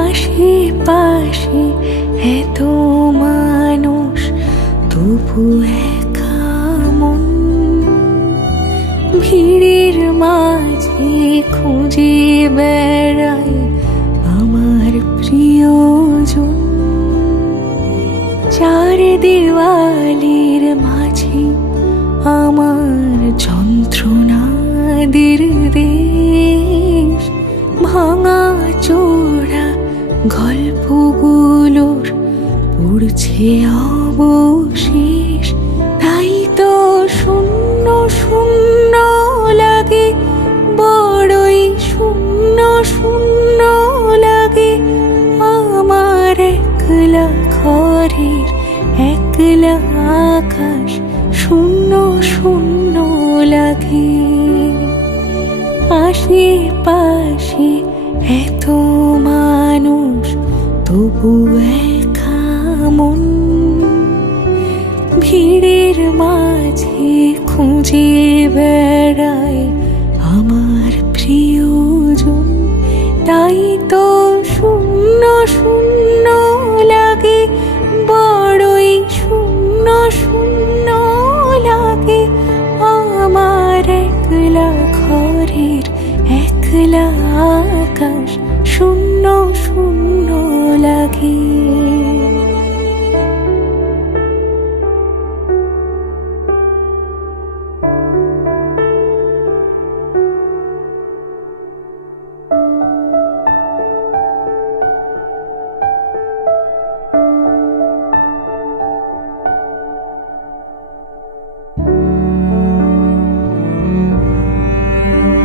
আশেপাশে এত মানুষ, তবু একা মন। ভিড়ের মাঝে খুঁজে বেড়াই আমার প্রিয়জন। চার দেওয়ালের মাঝে আমার যন্ত্রণাদের দেশ, ভাঙা গল্পগুলোর পড়ছে অবশেষ। তাই তো শূন্য শূন্য লাগে, বড়ই শূন্য শূন্য লাগে। আমার একলা ঘরের একলা আকাশ শূন্য শূন্য লাগে। আশেপাশে তবু একা মন ভিড়ের মাঝে খুঁজে বেড়াই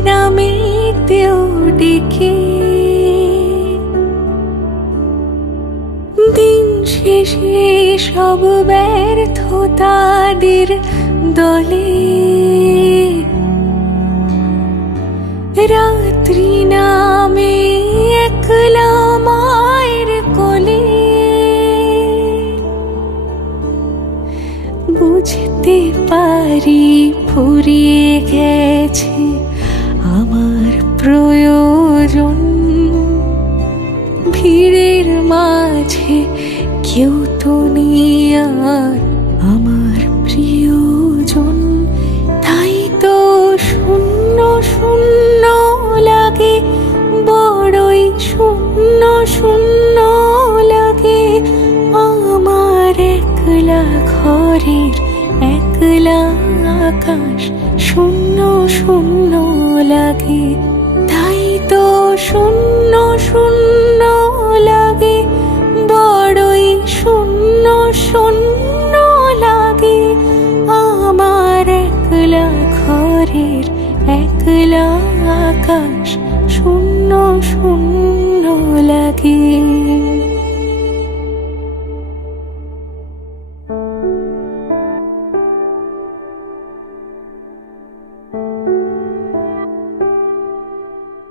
নামেতেও ডেকে দিন শেষে সব ব্যর্থতাদের দলে রাত্রি নামে একলা মায়ের কোলে বুঝতে পারি ফুরিয়ে গেছে প্রয়োজন। ভিড়ের মাঝে কেউ তো আর আমার প্রিয়জন। তাই তো শূন্য শূন্য লাগে, বড়ই শূন্য শূন্য লাগে। আমার একলা ঘরের একলা আকাশ শূন্য শূন্য লাগে। শূন্য শূন্য লাগে, বড়ই শূন্য শূন্য লাগে। আমার একলা ঘরের একলা আকাশ শূন্য শূন্য লাগে।